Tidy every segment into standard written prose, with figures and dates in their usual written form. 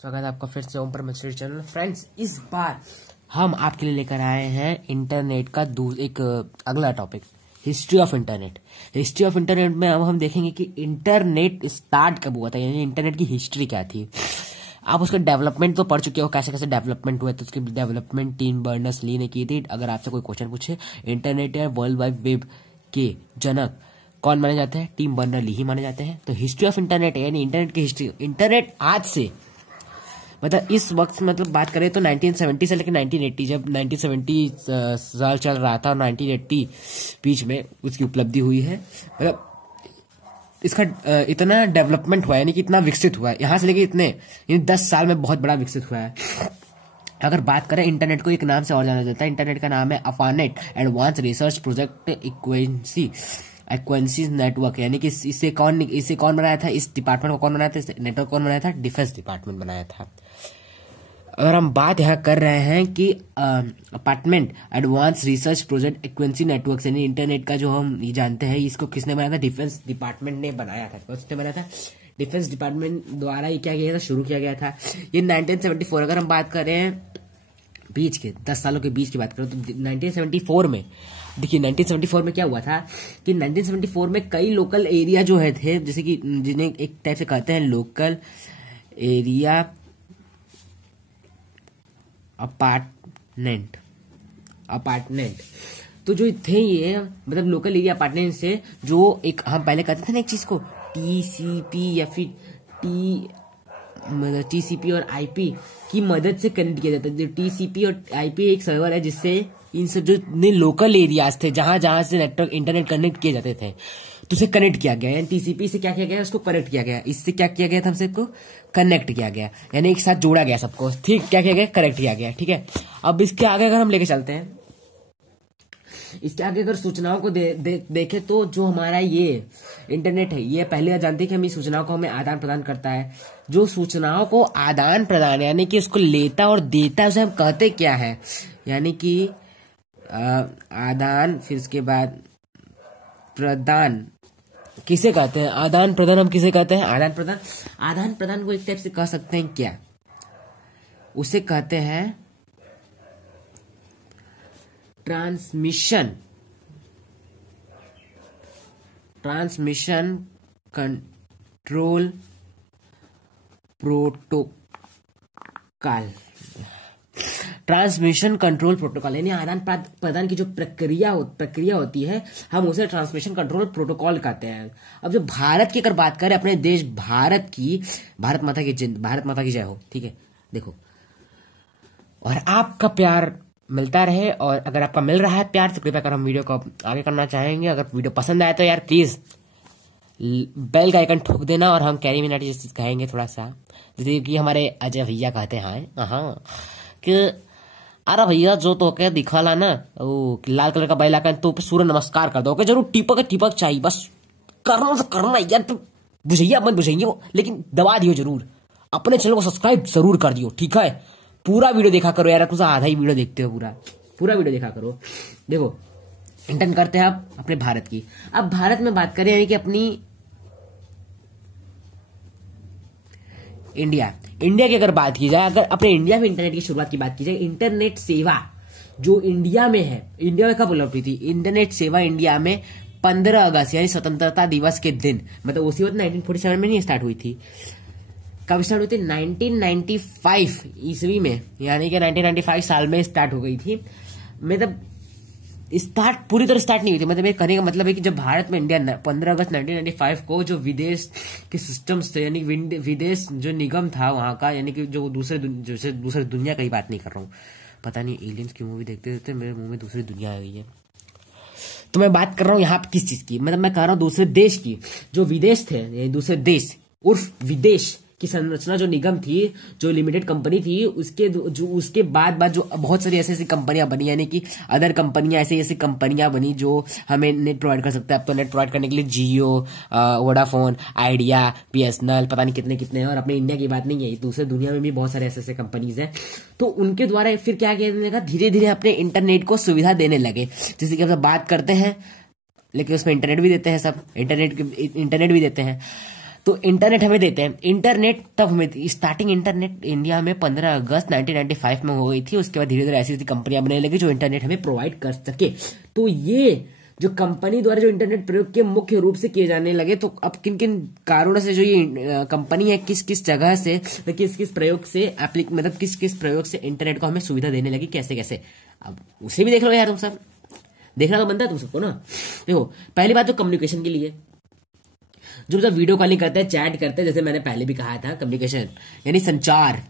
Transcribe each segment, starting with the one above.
स्वागत है आपका फिर से ओम पर मिस्ट्री चैनल। फ्रेंड्स, इस बार हम आपके लिए लेकर आए हैं इंटरनेट का एक अगला topic, history of internet. History of internet में अब हम देखेंगे कि इंटरनेट स्टार्ट कब हुआ था, यानी इंटरनेट की हिस्ट्री क्या थी। आप उसका डेवलपमेंट तो पढ़ चुके हो, कैसे कैसे डेवलपमेंट हुआ, तो उसकी डेवलपमेंट टिम बर्नर्स ली ने की थी। अगर आपसे कोई क्वेश्चन पूछे इंटरनेट या वर्ल्ड वाइड वेब के जनक कौन माने जाते हैं, टिम बर्नर ली ही माने जाते हैं। तो हिस्ट्री ऑफ इंटरनेट यानी इंटरनेट की हिस्ट्री। इंटरनेट आज से मतलब इस वक्त बात करें तो 1970 से लेकर 1980, जब 1970 साल चल रहा था और 1980 बीच में उसकी उपलब्धि हुई है। मतलब इसका इतना डेवलपमेंट हुआ है, यानी कि इतना विकसित हुआ है, यहाँ से लेके इतने 10 साल में बहुत बड़ा विकसित हुआ है। अगर बात करें इंटरनेट को एक नाम से और जाना जाता है, इंटरनेट का नाम है अफानेट advance research project agency network. यानी कि इसे कौन बनाया था, इस डिपार्टमेंट को कौन बनाया था, इस नेटवर्क कौन बनाया था, डिफेंस डिपार्टमेंट बनाया था। अगर हम बात यहाँ कर रहे हैं कि apartment advance research project agency network, यानी इंटरनेट का जो हम ये जानते हैं, इसको किसने बनाया था, डिफेंस डिपार्टमेंट ने बनाया था। किसने बनाया था, डिफेंस डिपार्टमेंट द्वारा ये क्या किया था, शुरू किया गया था। ये 1974, अगर हम बात करें बीच के 10 सालों के बीच की बात करें तो 1974 में देखिए 1974 में क्या हुआ था कि 1974 में कई लोकल एरिया जो है थे, जैसे कि जिन्हें एक टाइप से कहते हैं लोकल एरिया अपार्टमेंट। तो जो थे ये मतलब लोकल एरिया अपार्टमेंट से जो एक हम पहले कहते थे ना एक चीज को टीसीपी या फिर टीसीपी और आईपी की मदद से कनेक्ट किया जाता है। टीसीपी और आईपी एक सर्वर है जिससे इन सब जो लोकल एरियाज थे जहां से नेटवर्क इंटरनेट कनेक्ट किए जाते थे, तो उसे कनेक्ट किया गया। यानी टीसीपी से क्या किया गया, उसको कनेक्ट किया गया। इससे क्या किया गया था, हम सबको कनेक्ट किया गया, यानी एक साथ जोड़ा गया सबको। ठीक, क्या किया गया, कनेक्ट किया गया। ठीक है, अब इसके आगे अगर हम लेके चलते हैं, इसके आगे अगर सूचनाओं को देखें तो जो हमारा ये इंटरनेट है, ये पहले जानते हैं कि हम इस सूचनाओं को हमें आदान प्रदान करता है। जो सूचनाओं को आदान प्रदान यानी कि उसको लेता और देता है, उसे हम कहते क्या है, यानी कि आदान, फिर उसके बाद प्रदान किसे कहते हैं, आदान प्रदान हम किसे कहते हैं, आदान प्रदान को एक टाइप से कह सकते हैं क्या, उसे कहते हैं transmission control protocol. Transmission control protocol यानी आदान प्रदान की जो प्रक्रिया होती है, हम उसे ट्रांसमिशन कंट्रोल प्रोटोकॉल कहते हैं। अब जो भारत की अगर बात करें, अपने देश भारत माता की जय हो। ठीक है, देखो, और आपका प्यार मिलता रहे, और अगर आपका मिल रहा है प्यार तो कृपया कर हम वीडियो को आगे करना चाहेंगे। अगर वीडियो पसंद आए तो यार प्लीज बेल का आइकन ठोक देना। और हम कैरी मिनाटी जैसे कहेंगे थोड़ा सा, जैसे कि हमारे अजय भैया कहते हैं हाँ कि अरे भैया जो तो के दिखाला ना वो लाल कलर का बैल आकर तो सूर्य नमस्कार कर दो, जरूर टिपक चाहिए, बस करना तो करना यार, तो बुझैया मत बुझैया, लेकिन दबा दियो जरूर, अपने चैनल को सब्सक्राइब जरूर कर दियो। ठीक है, पूरा वीडियो देखा करो यार, कुछ आधा ही वीडियो देखते हो, पूरा वीडियो देखा करो। देखो, इंटर्न करते हैं आप अपने भारत की। अब भारत में बात करें यानी कि अपनी इंडिया की अगर बात की जाए, अगर अपने इंडिया में इंटरनेट की शुरुआत की बात की जाए, इंटरनेट सेवा जो इंडिया में है, इंडिया में कब उपलब्ध हुई थी इंटरनेट सेवा, इंडिया में 15 अगस्त यानी स्वतंत्रता दिवस के दिन, मतलब उसी वक्त 1947 में नहीं स्टार्ट हुई थी। कब स्टार्ट हुई थी, 1995 ईस्वी में, यानी कि 1995 साल में स्टार्ट हो गई थी। मतलब स्टार्ट पूरी तरह स्टार्ट नहीं हुई थी, मतलब ये कहने का मतलब है कि जब भारत में इंडिया 15 अगस्त 1995 को जो विदेश के सिस्टम्स थे, यानी विदेश जो निगम था वहां का, यानी कि जो दूसरे दुनिया की बात नहीं कर रहा हूँ, पता नहीं एलियंस की मूवी देखते देखते मेरे मुंह में दूसरी दुनिया आ गई है। तो मैं बात कर रहा हूँ यहाँ किस चीज की, मतलब मैं कह रहा हूँ दूसरे देश की, जो विदेश थे, दूसरे देश उर्फ विदेश की संरचना जो निगम थी, जो लिमिटेड कंपनी थी, उसके बाद जो बहुत सारी ऐसी कंपनियां बनी, यानी कि अदर कंपनियां ऐसी कंपनियां बनी जो हमें नेट प्रोवाइड कर सकते हैं। अब तो नेट प्रोवाइड करने के लिए जियो, वोडाफोन, आइडिया, बीएसएनएल, पता नहीं कितने हैं। और अपने इंडिया की बात नहीं है, दूसरे दुनिया में भी बहुत सारे ऐसे कंपनीज हैं। तो उनके द्वारा फिर क्या किया जाएगा, धीरे धीरे अपने इंटरनेट को सुविधा देने लगे। जैसे कि हम बात करते हैं, लेकिन उसमें इंटरनेट भी देते हैं, सब इंटरनेट भी देते हैं। तो इंटरनेट हमें देते हैं। इंटरनेट तब हमें स्टार्टिंग इंटरनेट इंडिया में 15 अगस्त 1995 में हो गई थी। उसके बाद धीरे धीरे ऐसी ऐसी कंपनियां बनने लगी जो इंटरनेट हमें प्रोवाइड कर सके। तो ये जो कंपनी द्वारा जो इंटरनेट प्रयोग के मुख्य रूप से किए जाने लगे, तो अब किन किन कारणों से जो ये कंपनी है किस किस जगह से किस किस प्रयोग से मतलब किस किस प्रयोग से इंटरनेट को हमें सुविधा देने लगी, कैसे कैसे, अब उसे भी देख लो यार तुम सब, देखना तो बनता है तुम सबको ना। देखो पहली बात तो कम्युनिकेशन के लिए, जो जब वीडियो कॉलिंग करते हैं, चैट करते हैं, जैसे मैंने पहले भी कहा था, कम्युनिकेशन यानी संचार,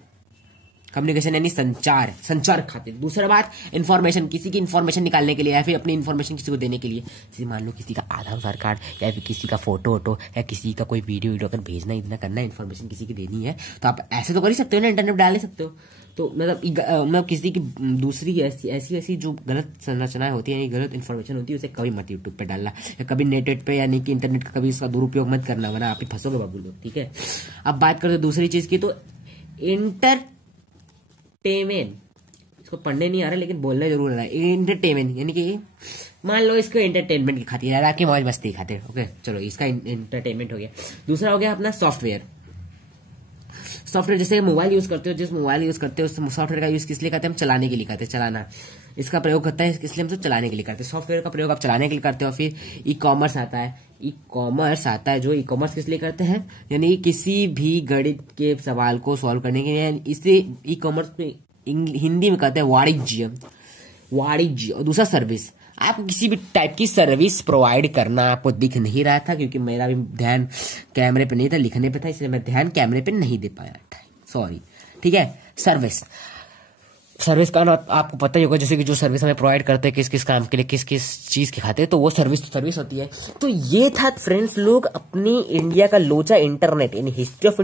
कम्युनिकेशन यानी संचार खातिर। दूसरा बात इन्फॉर्मेशन, किसी की इन्फॉर्मेशन निकालने के लिए या फिर अपनी इन्फॉर्मेशन किसी को देने के लिए, जैसे मान लो किसी का आधार कार्ड या फिर किसी का फोटो वोटो या किसी का कोई वीडियो अगर भेजना इतना करना है, इन्फॉर्मेशन किसी की देनी है, तो आप ऐसे तो कर ही सकते हो ना, इंटरनेट डाल ही सकते हो। तो मतलब किसी की दूसरी ऐसी जो गलत संरचनाएं होती है, गलत इन्फॉर्मेशन होती है, उसे कभी मत यूट्यूब पे डालना या कभी नेट पे, यानी कि इंटरनेट का कभी इसका दुरुपयोग मत करना, वरना आप ही फंसोगे बाबू लोग, ठीक है। अब बात करते दूसरी चीज की, तो एंटरटेनमेंट, इसको पढ़ने नहीं आ रहा लेकिन बोलना जरूर आ रहा है। एंटरटेनमेंट यानी कि मान लो इसको एंटरटेनमेंट की खातिर यार, आपकी मौज मस्ती खातिर, ओके चलो इसका एंटरटेनमेंट हो गया। दूसरा हो गया अपना सॉफ्टवेयर। जैसे मोबाइल यूज करते हो, जिस मोबाइल यूज करते हो उस सॉफ्टवेयर का यूज किस लिए करते हैं हम? चलाने के लिए करते हैं, चलाना, इसका प्रयोग करता है, इसलिए हम तो चलाने के लिए करते हैं। सॉफ्टवेयर का प्रयोग आप चलाने के लिए करते हो। फिर ई कॉमर्स आता है, जो ई कॉमर्स किस लिए करते हैं, यानी किसी भी गणित के सवाल को सॉल्व करने के लिए, इसे ई कॉमर्स में हिंदी में कहते हैं वाणिज्य। और दूसरा सर्विस, आपको किसी भी टाइप की सर्विस प्रोवाइड करना आपको दिख नहीं रहा था, क्योंकि मेरा भी ध्यान कैमरे पे नहीं था, लिखने पे था, इसलिए मैं ध्यान कैमरे पे नहीं दे पाया था, सॉरी, ठीक है। सर्विस का आपको पता ही होगा, जैसे कि जो सर्विस हमें प्रोवाइड करते हैं किस किस काम के लिए, किस किस चीज के खाते हैं, तो वो सर्विस होती है। तो ये था फ्रेंड्स लोग अपनी इंडिया का लोचा internet, in history of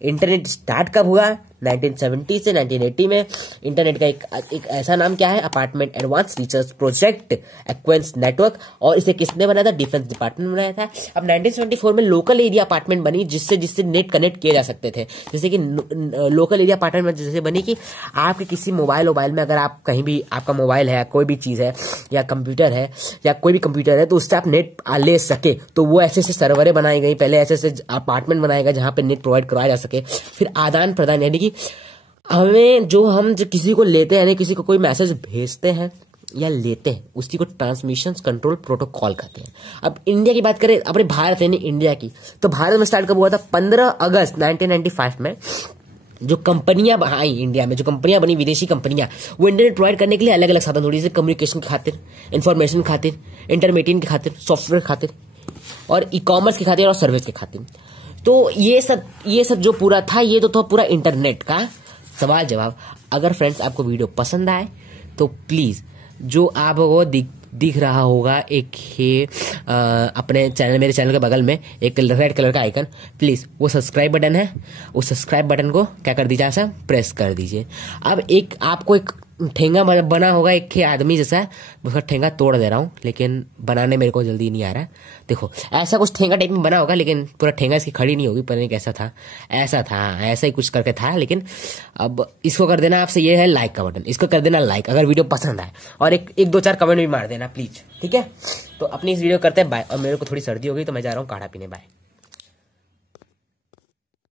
internet start कब हुआ? 1970 से 1980 में। इंटरनेट का एक ऐसा नाम क्या है? Apartment advance research project agency network, और इसे किसने बनाया था? डिफेंस डिपार्टमेंट बनाया था। अब 1974 में लोकल एरिया अपार्टमेंट बनी, जिससे नेट कनेक्ट किए जा सकते थे। जैसे कि लोकल एरिया अपार्टमेंट जैसे बनी कि आपके किसी मोबाइल में अगर आप कहीं भी, आपका मोबाइल है, कोई भी चीज है या कंप्यूटर है या कोई भी कंप्यूटर है, तो उससे आप नेट ले सके, तो वो ऐसे सर्वरें बनाई गई, पहले ऐसे अपार्टमेंट बनाया गया जहां पे नेट प्रोवाइड करवाया जा सके। फिर आदान प्रदान, यानी कि हम जो किसी को लेते हैं, यानी किसी को कोई मैसेज भेजते हैं या लेते हैं, उसी को ट्रांसमिशन कंट्रोल प्रोटोकॉल कहते हैं। अब इंडिया की बात करें, अपने भारत यानी इंडिया की, तो भारत में स्टार्ट कब हुआ था? 15 अगस्त 1995 में। जो कंपनियां आई इंडिया में, जो कंपनियां बनी, विदेशी कंपनियां, वो इंटरनेट प्रोवाइड करने के लिए अलग अलग साधन ढूंढी, जैसे कम्युनिकेशन की खातिर, इंफॉर्मेशन की खातिर, इंटरमीडिएट की खातिर, सॉफ्टवेयर की खातिर, और ई कॉमर्स की खातिर और सर्विस की खातिर। तो ये सब जो पूरा था, ये तो था पूरा इंटरनेट का सवाल जवाब। अगर फ्रेंड्स आपको वीडियो पसंद आए तो प्लीज, जो आपको दिख रहा होगा एक अपने चैनल, मेरे चैनल के बगल में एक रेड कलर का आइकन, प्लीज वो सब्सक्राइब बटन है, उस सब्सक्राइब बटन को क्या कर दीजिए, ऐसा प्रेस कर दीजिए। अब आपको एक ठेंगा बना होगा एक आदमी जैसा, उसका ठेंगा तोड़ दे रहा हूँ, लेकिन बनाने मेरे को जल्दी नहीं आ रहा। देखो ऐसा कुछ ठेंगा टाइप में बना होगा, लेकिन पूरा ठेंगा इसकी खड़ी नहीं होगी, पता नहीं कैसा था, ऐसा ही कुछ करके था। लेकिन अब इसको कर देना आपसे, ये है लाइक का बटन, इसको कर देना लाइक अगर वीडियो पसंद आए, और एक 2-4 कमेंट भी मार देना प्लीज, ठीक है। तो अपनी इस वीडियो करते हैं बाय, और मेरे को थोड़ी सर्दी हो गई तो मैं जा रहा हूँ काढ़ा पीने, बाय।